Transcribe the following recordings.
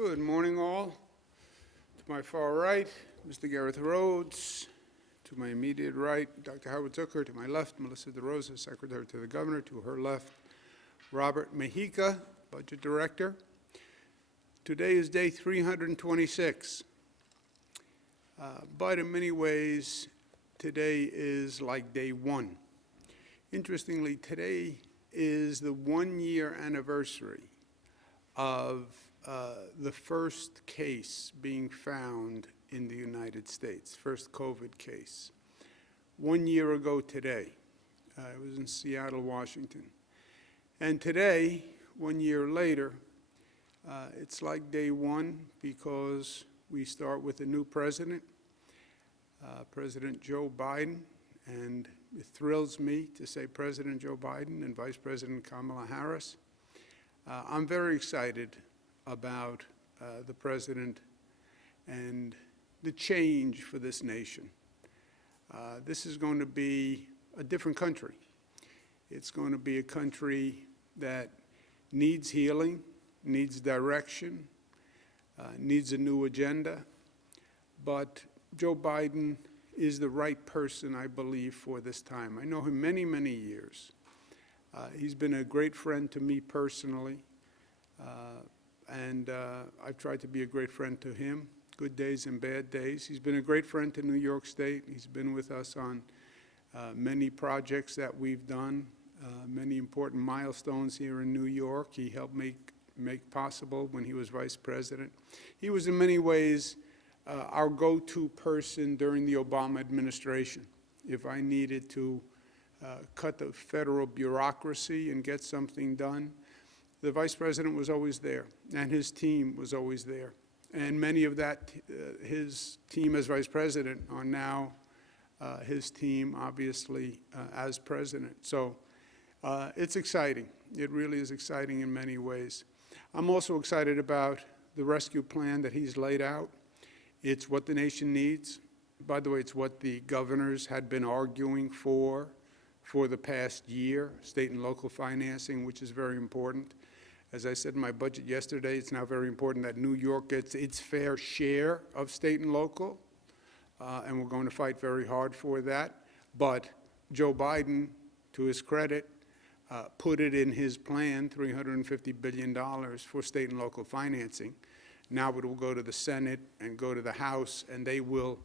Good morning, all. To my far right, Mr. Gareth Rhodes. To my immediate right, Dr. Howard Zucker. To my left, Melissa DeRosa, Secretary to the Governor. To her left, Robert Mejica, Budget Director. Today is day 326. But in many ways, today is like day one. Interestingly, today is the one-year anniversary of the first case being found in the United States, first COVID case. 1 year ago today, it was in Seattle, Washington. And today, 1 year later, it's like day one because we start with a new president, President Joe Biden, and it thrills me to say President Joe Biden and Vice President Kamala Harris. I'm very excited about the president and the change for this nation. This is going to be a different country. It's going to be a country that needs healing, needs direction, needs a new agenda. But Joe Biden is the right person, I believe, for this time. I know him many, many years. He's been a great friend to me personally, and I've tried to be a great friend to him, good days and bad days. He's been a great friend to New York State. He's been with us on many projects that we've done, many important milestones here in New York. He helped make possible when he was vice president. He was in many ways our go-to person during the Obama administration. If I needed to cut the federal bureaucracy and get something done, the vice president was always there, and his team was always there. And many of that, his team as vice president are now his team, obviously, as president. So it's exciting. It really is exciting in many ways. I'm also excited about the rescue plan that he's laid out. It's what the nation needs. By the way, it's what the governors had been arguing for the past year, state and local financing, which is very important. As I said in my budget yesterday, it's now very important that New York gets its fair share of state and local, and we're going to fight very hard for that. But Joe Biden, to his credit, put it in his plan, $350 billion for state and local financing. Now it will go to the Senate and go to the House, and they will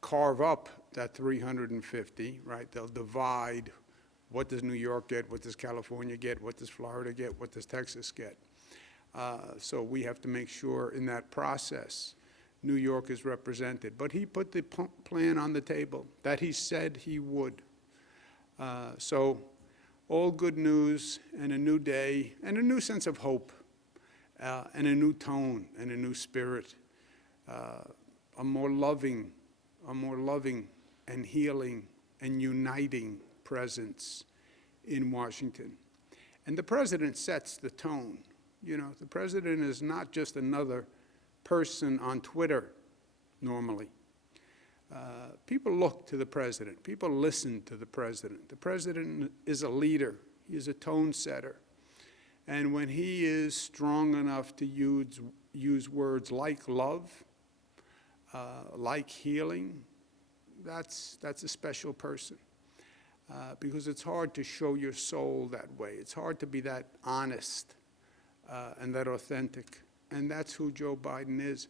carve up that 350, right? They'll divide what does New York get, what does California get, what does Florida get, what does Texas get. So we have to make sure in that process New York is represented. But he put the plan on the table that he said he would. So all good news and a new day and a new sense of hope and a new tone and a new spirit, a more loving and healing and uniting presence in Washington. And the president sets the tone. You know, the president is not just another person on Twitter normally. People look to the president. People listen to the president. The president is a leader. He is a tone setter. And when he is strong enough to use words like love, like healing, that's a special person. Because it's hard to show your soul that way. It's hard to be that honest and that authentic. And that's who Joe Biden is.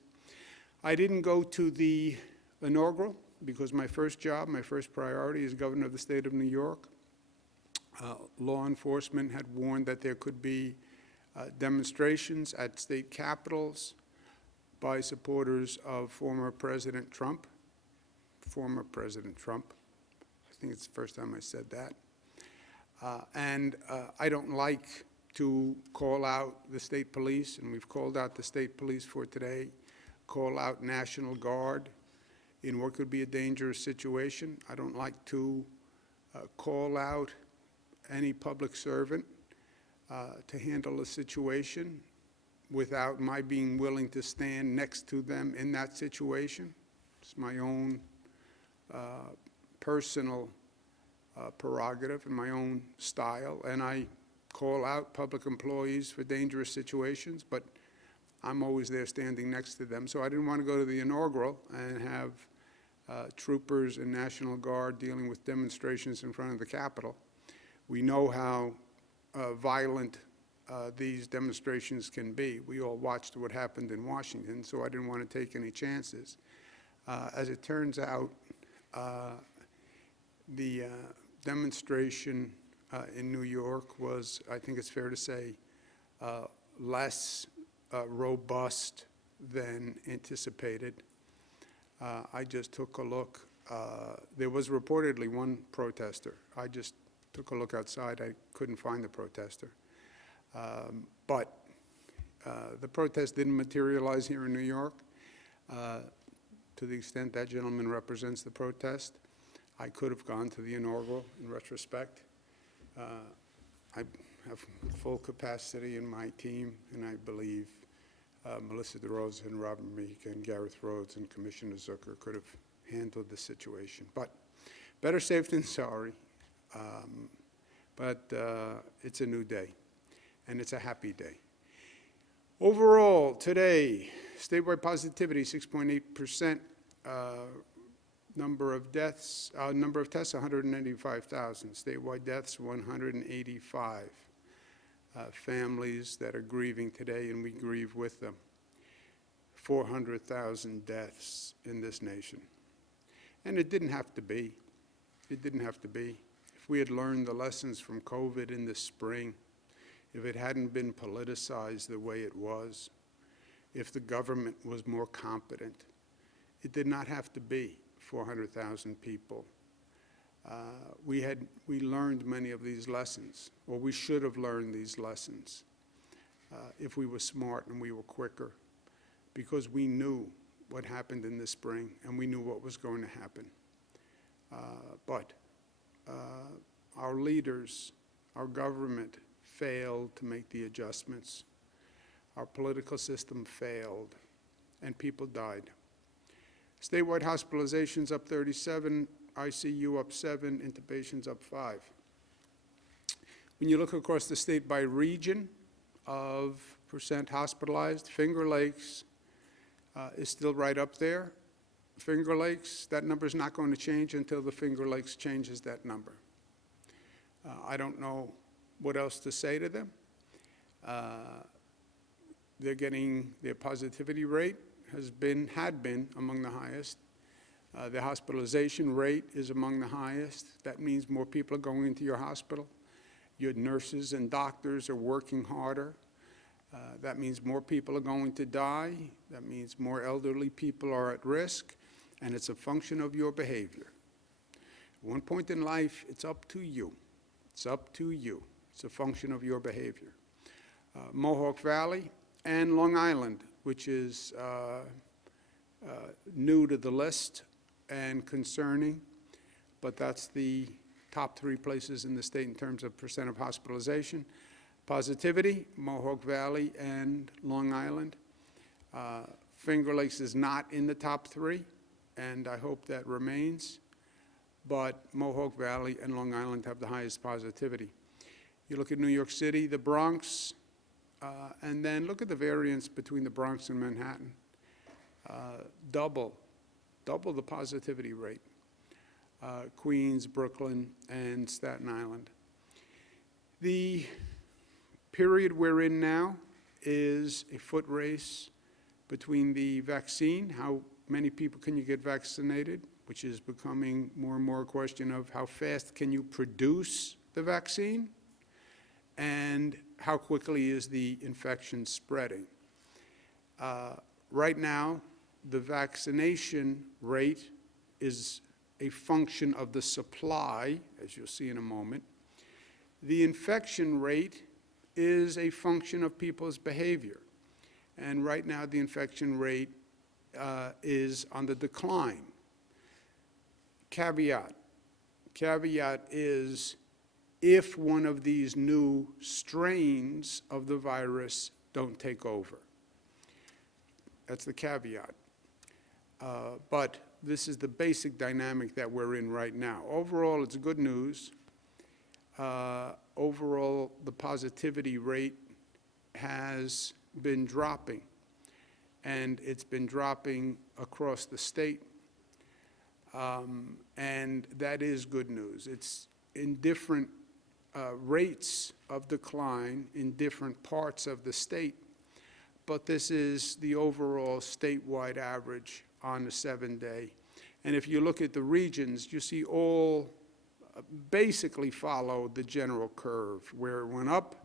I didn't go to the inaugural because my first job, my first priority is governor of the state of New York. Law enforcement had warned that there could be demonstrations at state capitals by supporters of former President Trump. I think it's the first time I said that. And I don't like to call out the state police, and we've called out the state police for today, call out National Guard in what could be a dangerous situation. I don't like to call out any public servant to handle a situation without my being willing to stand next to them in that situation. It's my own personal prerogative and my own style, and I call out public employees for dangerous situations, but I'm always there standing next to them. So I didn't want to go to the inaugural and have troopers and National Guard dealing with demonstrations in front of the Capitol. We know how violent these demonstrations can be. We all watched what happened in Washington, so I didn't want to take any chances. As it turns out, the demonstration in New York was, I think it's fair to say, less robust than anticipated. I just took a look. There was reportedly one protester. I just took a look outside. I couldn't find the protester. But the protest didn't materialize here in New York. To the extent that gentleman represents the protest, I could have gone to the inaugural in retrospect. I have full capacity in my team, and I believe Melissa DeRosa and Robin Meek and Gareth Rhodes and Commissioner Zucker could have handled the situation. But better safe than sorry. But it's a new day, and it's a happy day. Overall, today, statewide positivity, 6.8%. Number of tests, 185,000. Statewide deaths, 185. Families that are grieving today, and we grieve with them. 400,000 deaths in this nation. And it didn't have to be. It didn't have to be. If we had learned the lessons from COVID in the spring, if it hadn't been politicized the way it was, if the government was more competent, it did not have to be 400,000 people. We learned many of these lessons, or we should have learned these lessons if we were smart and we were quicker, because we knew what happened in the spring and we knew what was going to happen. But our leaders, our government failed to make the adjustments. Our political system failed, and people died. Statewide hospitalizations up 37, ICU up 7, intubations up 5. When you look across the state by region of percent hospitalized, Finger Lakes is still right up there. Finger Lakes, that number is not going to change until the Finger Lakes changes that number. I don't know what else to say to them. They're getting, their positivity rate had been among the highest. The hospitalization rate is among the highest. That means more people are going into your hospital. Your nurses and doctors are working harder. That means more people are going to die. That means more elderly people are at risk, and it's a function of your behavior. At one point in life, it's up to you. It's up to you. It's a function of your behavior. Mohawk Valley and Long Island, which is new to the list and concerning, but that's the top 3 places in the state in terms of percent of hospitalization. Positivity, Mohawk Valley and Long Island. Finger Lakes is not in the top 3, and I hope that remains, but Mohawk Valley and Long Island have the highest positivity. You look at New York City, the Bronx, and then look at the variance between the Bronx and Manhattan. Double the positivity rate. Queens, Brooklyn, and Staten Island. The period we're in now is a foot race between the vaccine, how many people can you get vaccinated, which is becoming more and more a question of how fast can you produce the vaccine, and how quickly is the infection spreading. Right now, the vaccination rate is a function of the supply, as you'll see in a moment. The infection rate is a function of people's behavior. And right now, the infection rate is on the decline. Caveat is if one of these new strains of the virus don't take over. That's the caveat. But this is the basic dynamic that we're in right now. Overall, it's good news. Overall, the positivity rate has been dropping. and it's been dropping across the state. And that is good news. It's in different rates of decline in different parts of the state, but this is the overall statewide average on the 7-day. And if you look at the regions, you see all basically follow the general curve, where it went up,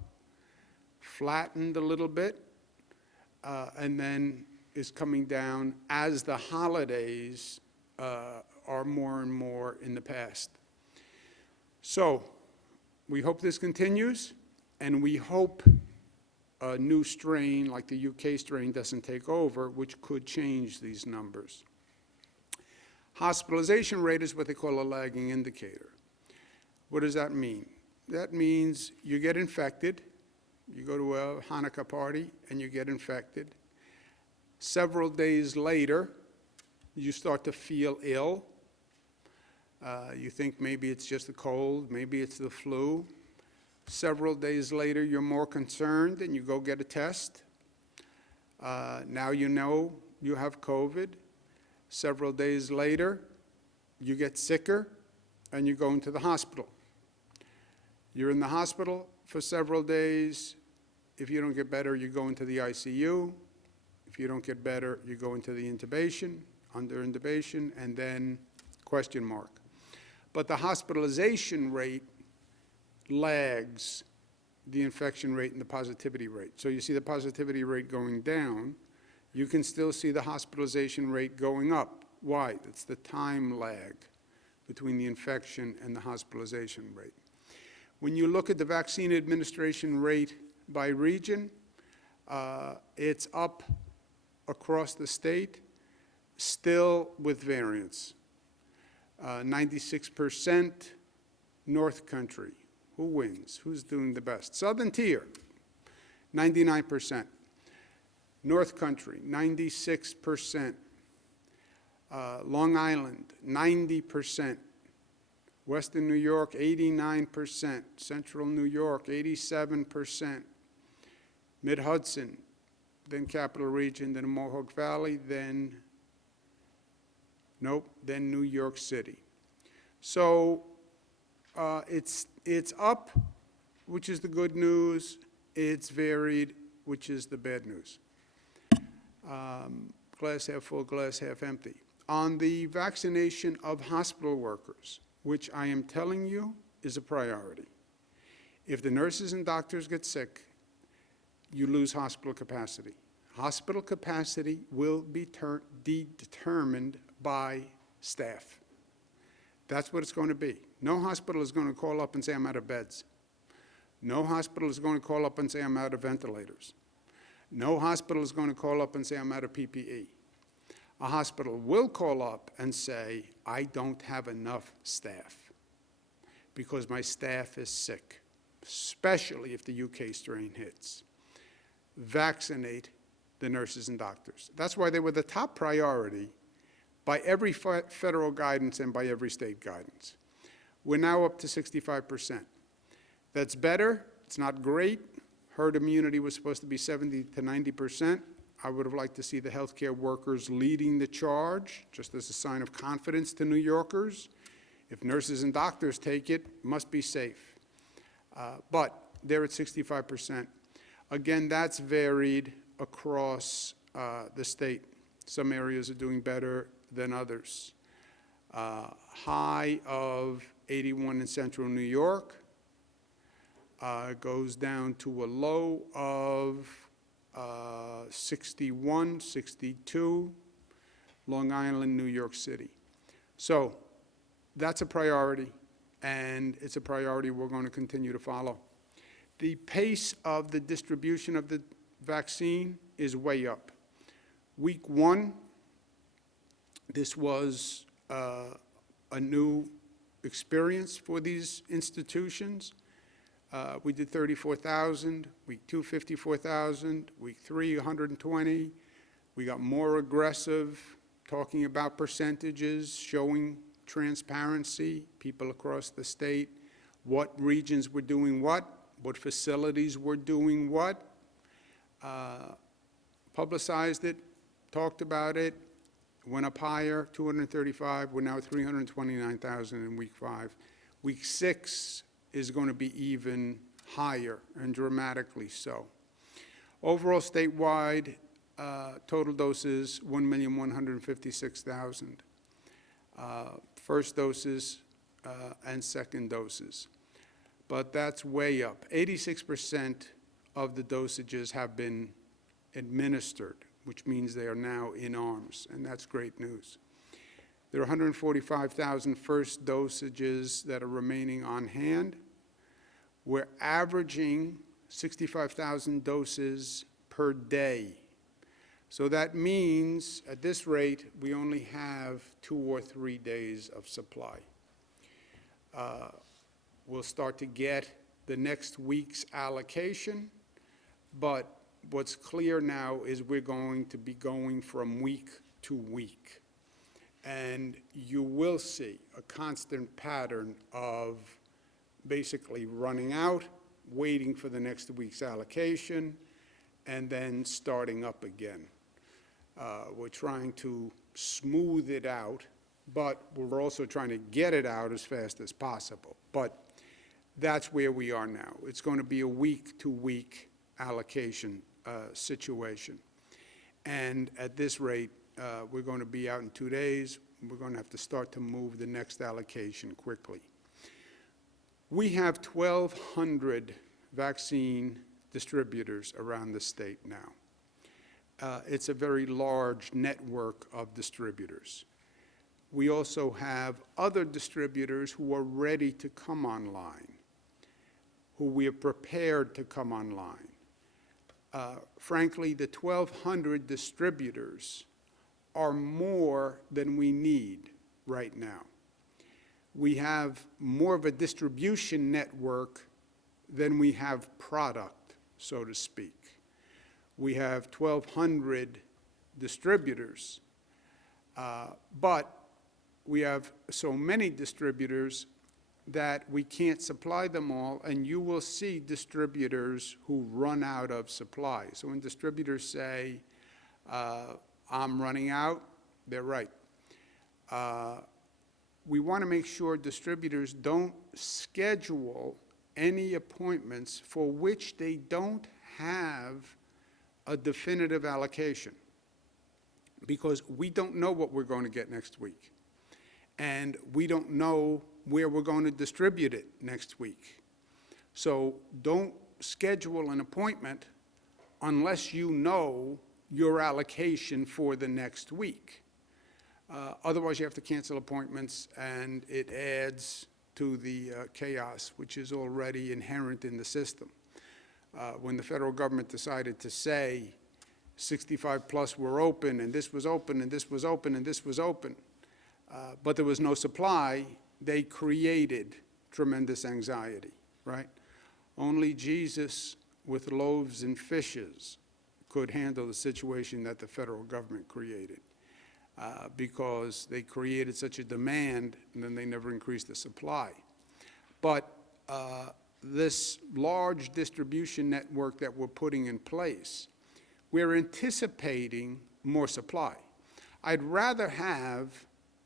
flattened a little bit, and then is coming down as the holidays are more and more in the past. So we hope this continues, and we hope a new strain like the UK strain doesn't take over, which could change these numbers. Hospitalization rate is what they call a lagging indicator. What does that mean? That means you get infected, you go to a Hanukkah party and you get infected. Several days later, you start to feel ill. You think maybe it's just a cold, maybe it's the flu. Several days later, you're more concerned and you go get a test. Now you know you have COVID. Several days later, you get sicker and you go into the hospital. You're in the hospital for several days. If you don't get better, you go into the ICU. If you don't get better, you go into the intubation, under intubation, and then question mark. But the hospitalization rate lags the infection rate and the positivity rate. So you see the positivity rate going down. You can still see the hospitalization rate going up. Why? It's the time lag between the infection and the hospitalization rate. When you look at the vaccine administration rate by region, it's up across the state, still with variance. 96% North Country. Who wins? Who's doing the best? Southern Tier, 99%. North Country, 96%. Long Island, 90%. Western New York, 89%. Central New York, 87%. Mid-Hudson, then Capital Region, then Mohawk Valley, then New York City. So it's up, which is the good news. It's varied, which is the bad news. Glass half full, glass half empty. On the vaccination of hospital workers, which I am telling you is a priority. If the nurses and doctors get sick, you lose hospital capacity. Hospital capacity will be determined by staff. That's what it's going to be. No hospital is going to call up and say, I'm out of beds. No hospital is going to call up and say, I'm out of ventilators. No hospital is going to call up and say, I'm out of PPE. A hospital will call up and say, I don't have enough staff because my staff is sick, especially if the UK strain hits. Vaccinate the nurses and doctors. That's why they were the top priority by every federal guidance and by every state guidance. We're now up to 65%. That's better. It's not great. Herd immunity was supposed to be 70 to 90%. I would have liked to see the healthcare workers leading the charge, just as a sign of confidence to New Yorkers. If nurses and doctors take it, it must be safe. But they're at 65%. Again, that's varied across the state. Some areas are doing better than others. High of 81 in central New York, goes down to a low of 61, 62, Long Island, New York City. So that's a priority, and it's a priority we're going to continue to follow. The pace of the distribution of the vaccine is way up. Week 1, this was a new experience for these institutions. We did 34,000, week 2, 54,000, week 3, 120. We got more aggressive, talking about percentages, showing transparency, people across the state, what regions were doing what facilities were doing what, publicized it, talked about it, went up higher, 235. We're now at 329,000 in week 5. Week 6 is going to be even higher and dramatically so. Overall statewide, total doses, 1,156,000. First doses and second doses. But that's way up. 86% of the dosages have been administered, which means they are now in arms, and that's great news. There are 145,000 first dosages that are remaining on hand. We're averaging 65,000 doses per day. So that means, at this rate, we only have 2 or 3 days of supply. We'll start to get the next week's allocation, but what's clear now is we're going to be going from week to week. And you will see a constant pattern of basically running out, waiting for the next week's allocation, and then starting up again. We're trying to smooth it out, but we're also trying to get it out as fast as possible. But that's where we are now. It's going to be a week-to-week allocation situation. And at this rate, we're going to be out in 2 days. We're going to have to start to move the next allocation quickly. We have 1,200 vaccine distributors around the state now. It's a very large network of distributors. We also have other distributors who are ready to come online, who we have prepared to come online. Frankly, the 1,200 distributors are more than we need right now. We have more of a distribution network than we have product, so to speak. We have 1,200 distributors, but we have so many distributors that we can't supply them all, and you will see distributors who run out of supply. So when distributors say, I'm running out, they're right. We want to make sure distributors don't schedule any appointments for which they don't have a definitive allocation, because we don't know what we're going to get next week, and we don't know where we're going to distribute it next week. So don't schedule an appointment unless you know your allocation for the next week. Otherwise, you have to cancel appointments, and it adds to the chaos, which is already inherent in the system. When the federal government decided to say 65 plus were open, and this was open, and this was open, and this was open, but there was no supply, they created tremendous anxiety, right? Only Jesus with loaves and fishes could handle the situation that the federal government created, because they created such a demand, and then they never increased the supply. But this large distribution network that we're putting in place, we're anticipating more supply. I'd rather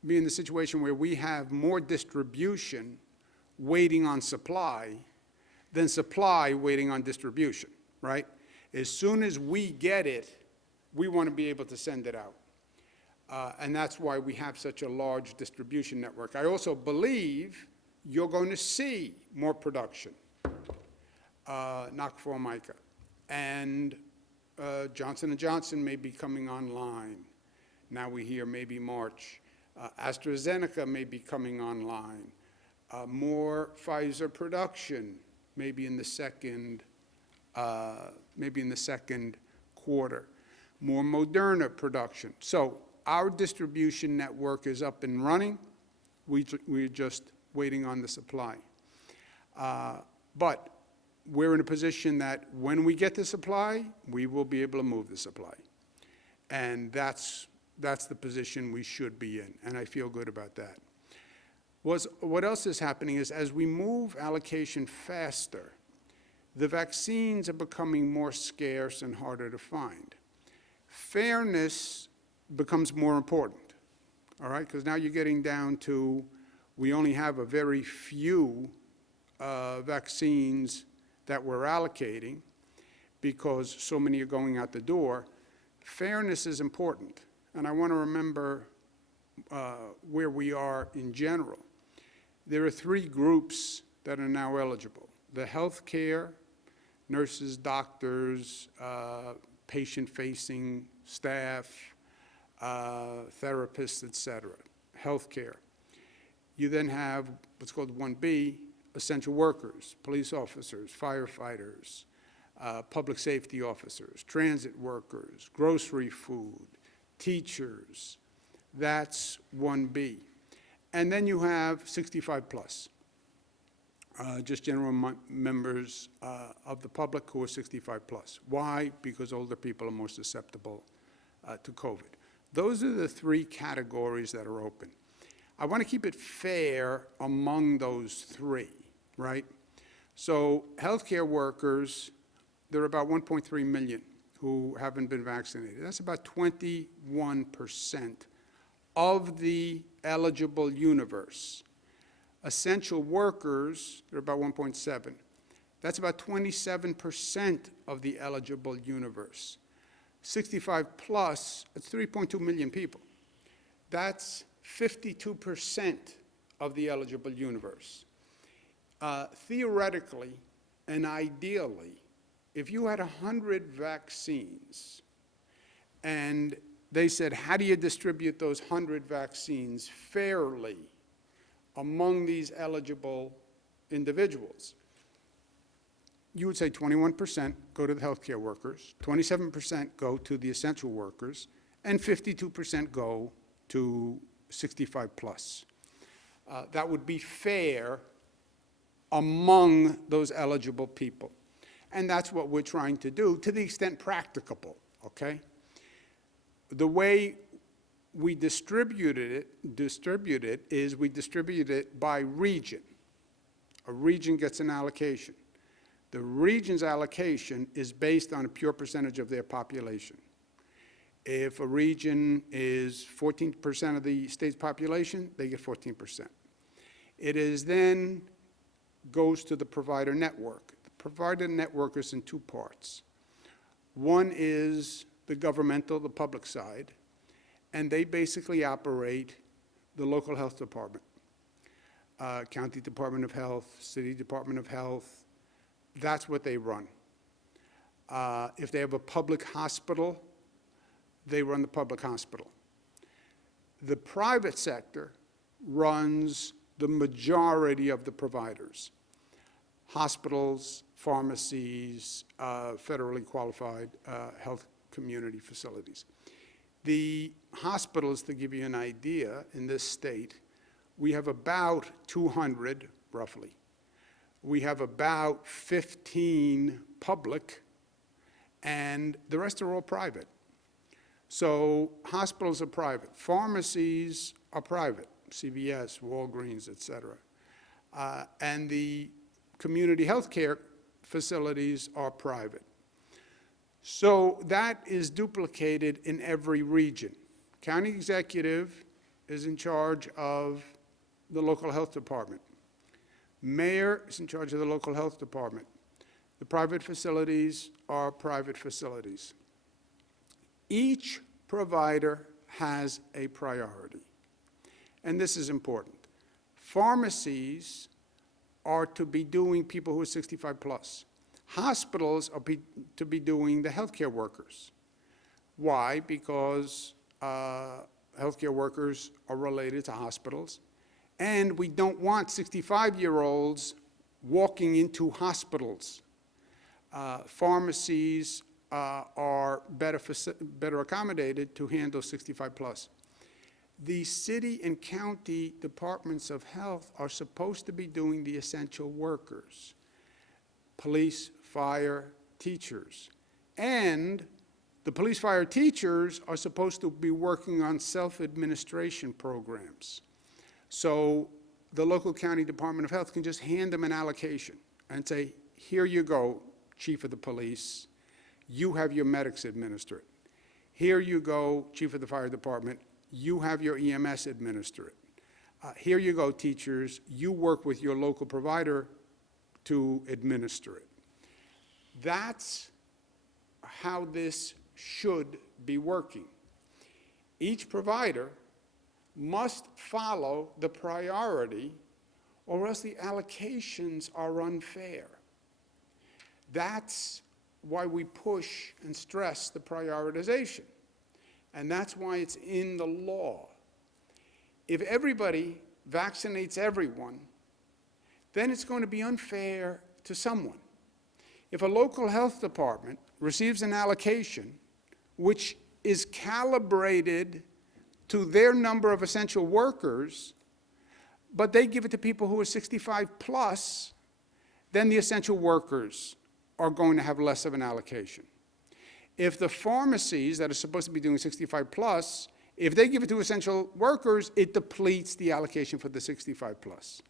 be in the situation where we have more distribution waiting on supply than supply waiting on distribution, right? As soon as we get it, we want to be able to send it out. And that's why we have such a large distribution network. I also believe you're going to see more production, knock Formica. And Johnson & Johnson may be coming online. Now we hear maybe March. AstraZeneca may be coming online. More Pfizer production, maybe in the second quarter. More Moderna production. So our distribution network is up and running. We're just waiting on the supply. But we're in a position that when we get the supply, we will be able to move the supply. And that's the position we should be in, and I feel good about that. What else is happening is, as we move allocation faster, the vaccines are becoming more scarce and harder to find. Fairness becomes more important, all right? Because now you're getting down to, we only have a very few vaccines that we're allocating because so many are going out the door. Fairness is important, and I want to remember where we are in general. There are three groups that are now eligible: the healthcare, nurses, doctors, patient-facing staff, therapists, et cetera, healthcare. You then have what's called 1B, essential workers, police officers, firefighters, public safety officers, transit workers, grocery food, teachers. That's 1B. And then you have 65 plus, just general members of the public who are 65 plus. Why? Because older people are more susceptible to COVID. Those are the three categories that are open. I want to keep it fair among those three, right? So healthcare workers, there are about 1.3 million who haven't been vaccinated. That's about 21% of the eligible universe. Essential workers, there are about 1.7. That's about 27% of the eligible universe. 65 plus, it's 3.2 million people. That's 52% of the eligible universe. Theoretically and ideally, if you had 100 vaccines and they said, how do you distribute those 100 vaccines fairly among these eligible individuals? You would say 21% go to the healthcare workers, 27% go to the essential workers, and 52% go to 65 plus. That would be fair among those eligible people. And that's what we're trying to do to the extent practicable, okay? The way we distribute it is we distribute it by region. A region gets an allocation. The region's allocation is based on a pure percentage of their population. If a region is 14% of the state's population, they get 14%. It is then goes to the provider network. The provider network is in two parts. One is the governmental, the public side, and they basically operate the local health department, county department of health, city department of health. That's what they run. If they have a public hospital, they run the public hospital. The private sector runs the majority of the providers: hospitals, pharmacies, federally qualified health community facilities. The hospitals, to give you an idea, in this state, we have about 200, roughly. We have about 15 public, and the rest are all private. So hospitals are private. Pharmacies are private, CVS, Walgreens, et cetera. And the community health care facilities are private. So that is duplicated in every region. County executive is in charge of the local health department. Mayor is in charge of the local health department. The private facilities are private facilities. Each provider has a priority, and this is important. Pharmacies are to be doing people who are 65 plus. Hospitals are to be doing the healthcare workers. Why? Because healthcare workers are related to hospitals, and we don't want 65-year-olds walking into hospitals. Pharmacies are better accommodated to handle 65 plus. The city and county departments of health are supposed to be doing the essential workers: police, fire, teachers. And the police, fire, teachers are supposed to be working on self-administration programs. So the local county department of health can just hand them an allocation and say, here you go, chief of the police. You have your medics administer it. Here you go, chief of the fire department, you have your EMS administer it. Here you go, teachers, you work with your local provider to administer it. That's how this should be working. Each provider must follow the priority, or else the allocations are unfair. That's why we push and stress the prioritization. And that's why it's in the law. If everybody vaccinates everyone, then it's going to be unfair to someone. If a local health department receives an allocation which is calibrated to their number of essential workers, but they give it to people who are 65 plus, then the essential workers are going to have less of an allocation. If the pharmacies that are supposed to be doing 65 plus, if they give it to essential workers, it depletes the allocation for the 65 plus.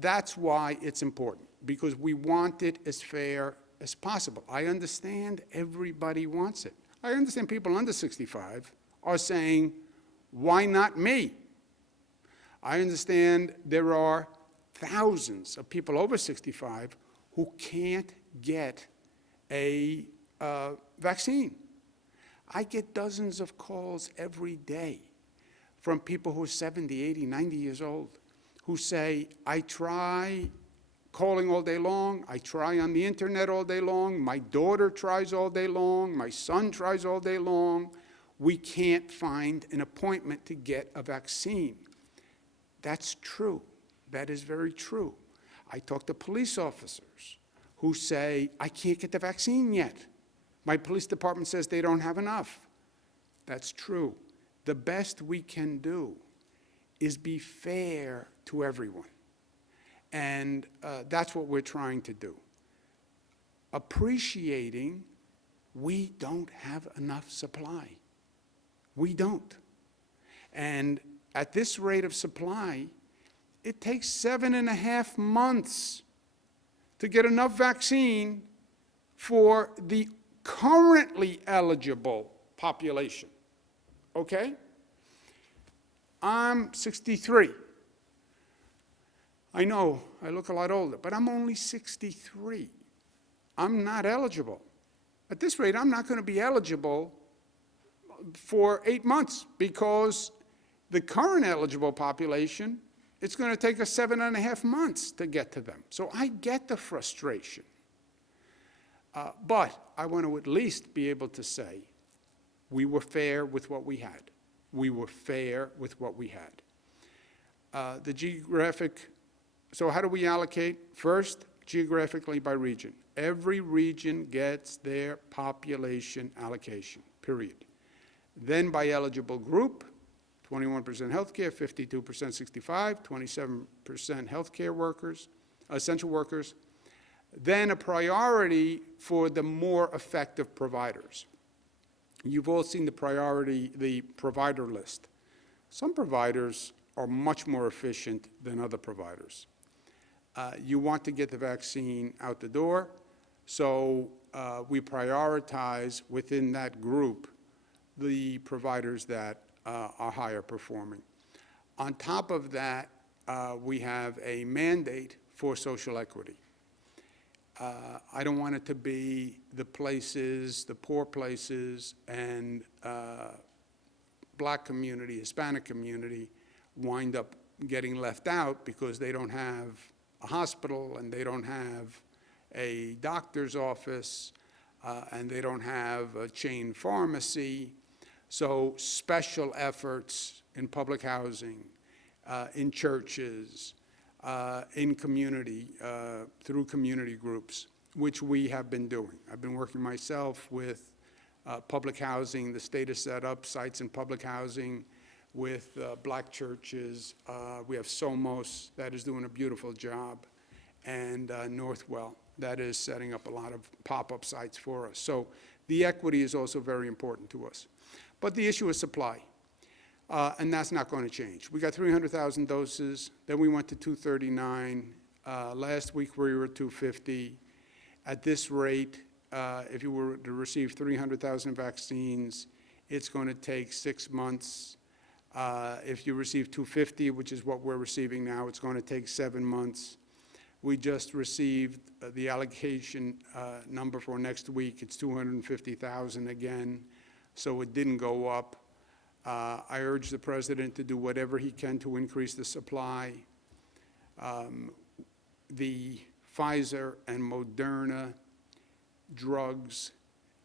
That's why it's important, because we want it as fair as possible. I understand everybody wants it. I understand people under 65 are saying, why not me? I understand there are thousands of people over 65 who can't get a vaccine. I get dozens of calls every day from people who are 70, 80, 90 years old who say, I try calling all day long, I try on the internet all day long, my daughter tries all day long, my son tries all day long, we can't find an appointment to get a vaccine. That's true. That is very true. I talk to police officers who say, I can't get the vaccine yet. My police department says they don't have enough. That's true. The best we can do is be fair to everyone. And that's what we're trying to do. Appreciating we don't have enough supply. We don't. And at this rate of supply, it takes 7.5 months to get enough vaccine for the currently eligible population, okay? I'm 63. I know I look a lot older, but I'm only 63. I'm not eligible. At this rate, I'm not going to be eligible for 8 months, because the current eligible population, it's going to take us 7.5 months to get to them. So I get the frustration. But I want to at least be able to say we were fair with what we had. We were fair with what we had. The geographic, so how do we allocate? First, geographically by region. Every region gets their population allocation, period. Then by eligible group, 21% healthcare, 52% 65, 27% healthcare workers, essential workers. Then a priority for the more effective providers. You've all seen the provider list. Some providers are much more efficient than other providers. You want to get the vaccine out the door, so we prioritize within that group the providers that are higher performing. On top of that, we have a mandate for social equity. I don't want it to be the places, the poor places, and black community, Hispanic community wind up getting left out because they don't have a hospital and they don't have a doctor's office and they don't have a chain pharmacy. So special efforts in public housing, in churches, in community, through community groups, which we have been doing. I've been working myself with public housing. The state has set up sites in public housing with black churches. We have Somos that is doing a beautiful job, and Northwell that is setting up a lot of pop-up sites for us. So the equity is also very important to us. But the issue is supply. And that's not going to change. We got 300,000 doses, then we went to 239. Last week we were at 250. At this rate, if you were to receive 300,000 vaccines, it's going to take 6 months. If you receive 250, which is what we're receiving now, it's going to take 7 months. We just received the allocation number for next week. It's 250,000 again, so it didn't go up. I urge the President to do whatever he can to increase the supply. The Pfizer and Moderna drugs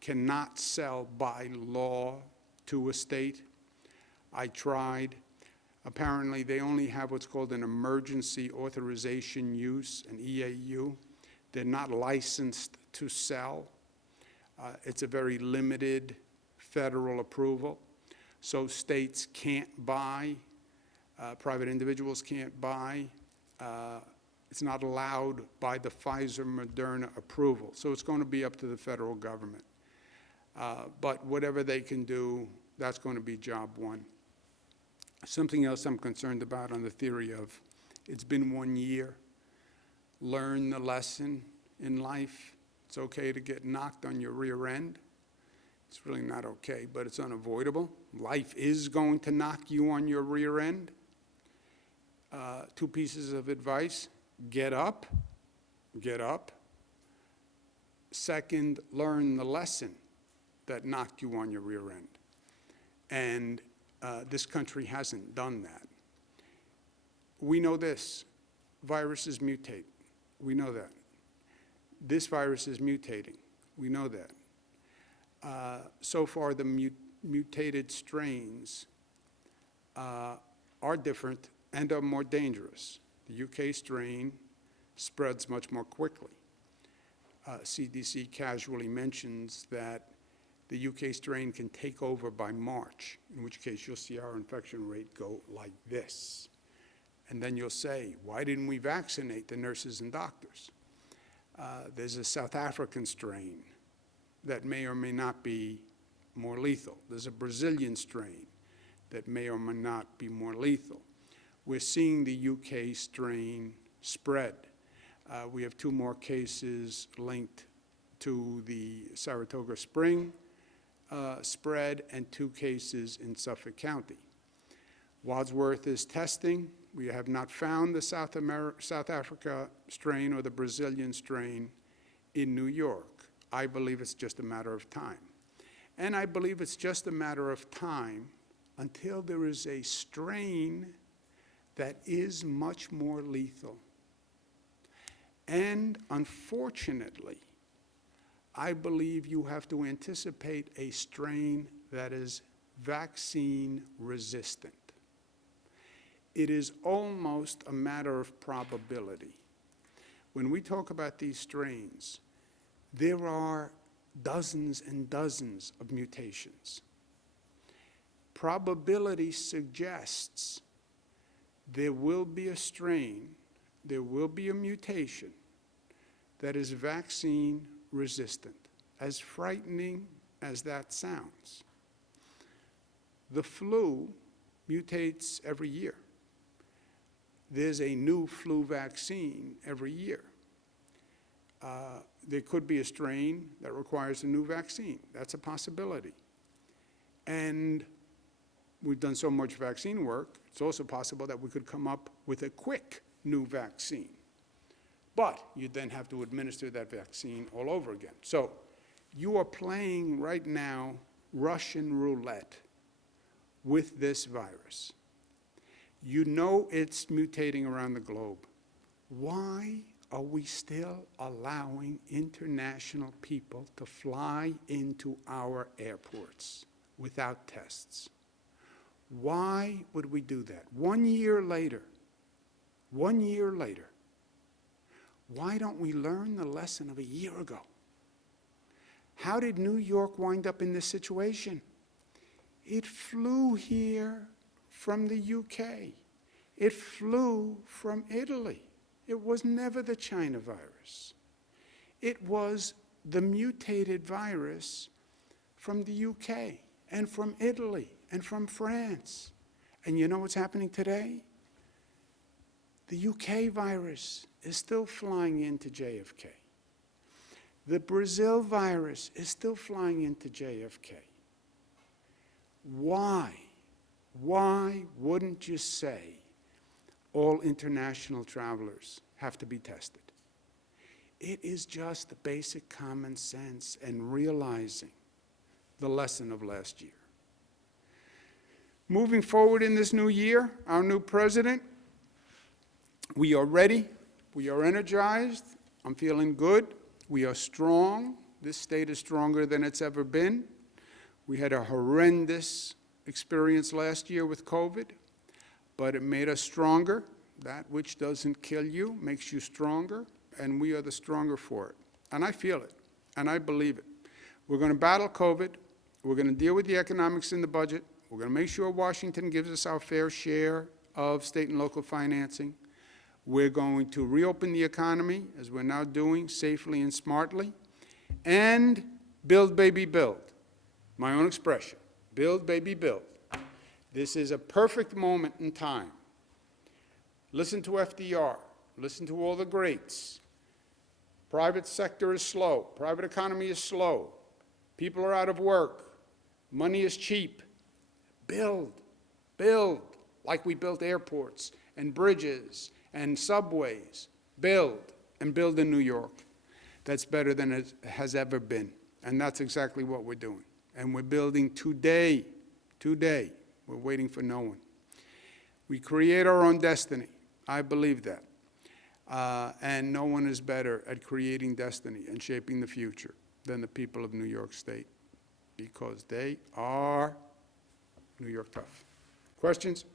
cannot sell by law to a state. I tried. Apparently, they only have what's called an emergency authorization use, an EAU. They're not licensed to sell. It's a very limited federal approval. So states can't buy, private individuals can't buy. It's not allowed by the Pfizer-Moderna approval. So it's going to be up to the federal government. But whatever they can do, that's going to be job one. Something else I'm concerned about on the theory of it's been 1 year. Learn the lesson in life. It's okay to get knocked on your rear end. It's really not okay, but it's unavoidable. Life is going to knock you on your rear end. 2 pieces of advice: get up, get up. Second, learn the lesson that knocked you on your rear end. And this country hasn't done that. We know this. Viruses mutate. We know that. This virus is mutating. We know that. So far, the mutated strains are different and are more dangerous. The UK strain spreads much more quickly. CDC casually mentions that the UK strain can take over by March, in which case you'll see our infection rate go like this. And then you'll say, why didn't we vaccinate the nurses and doctors? There's a South African strain that may or may not be more lethal. There's a Brazilian strain that may or may not be more lethal. We're seeing the UK strain spread. We have 2 more cases linked to the Saratoga Spring spread and 2 cases in Suffolk County. Wadsworth is testing. We have not found the South Africa strain or the Brazilian strain in New York. I believe it's just a matter of time. And I believe it's just a matter of time until there is a strain that is much more lethal. And unfortunately, I believe you have to anticipate a strain that is vaccine resistant. It is almost a matter of probability. When we talk about these strains, there are dozens and dozens of mutations. Probability suggests there will be a strain, there will be a mutation that is vaccine resistant, as frightening as that sounds. The flu mutates every year. There's a new flu vaccine every year. There could be a strain that requires a new vaccine. That's a possibility. And we've done so much vaccine work, it's also possible that we could come up with a quick new vaccine. But you then have to administer that vaccine all over again. So you are playing right now Russian roulette with this virus. You know it's mutating around the globe. Why are we still allowing international people to fly into our airports without tests? Why would we do that? 1 year later, why don't we learn the lesson of a year ago? How did New York wind up in this situation? It flew here from the UK. It flew from Italy. It was never the China virus. It was the mutated virus from the UK and from Italy and from France. And you know what's happening today? The UK virus is still flying into JFK. The Brazil virus is still flying into JFK. Why? Why wouldn't you say all international travelers have to be tested? It is just the basic common sense and realizing the lesson of last year. Moving forward in this new year, our new president, we are ready, we are energized, I'm feeling good, we are strong. This state is stronger than it's ever been. We had a horrendous experience last year with COVID, but it made us stronger. That which doesn't kill you makes you stronger, and we are the stronger for it. And I feel it, and I believe it. We're going to battle COVID. We're going to deal with the economics in the budget. We're going to make sure Washington gives us our fair share of state and local financing. We're going to reopen the economy, as we're now doing, safely and smartly, and build, baby, build. My own expression, build, baby, build. This is a perfect moment in time. Listen to FDR. Listen to all the greats. Private sector is slow. Private economy is slow. People are out of work. Money is cheap. Build, build, like we built airports and bridges and subways. Build, and build in New York. That's better than it has ever been. And that's exactly what we're doing. And we're building today. Today. We're waiting for no one. We create our own destiny. I believe that. And no one is better at creating destiny and shaping the future than the people of New York State, because they are New York tough. Questions?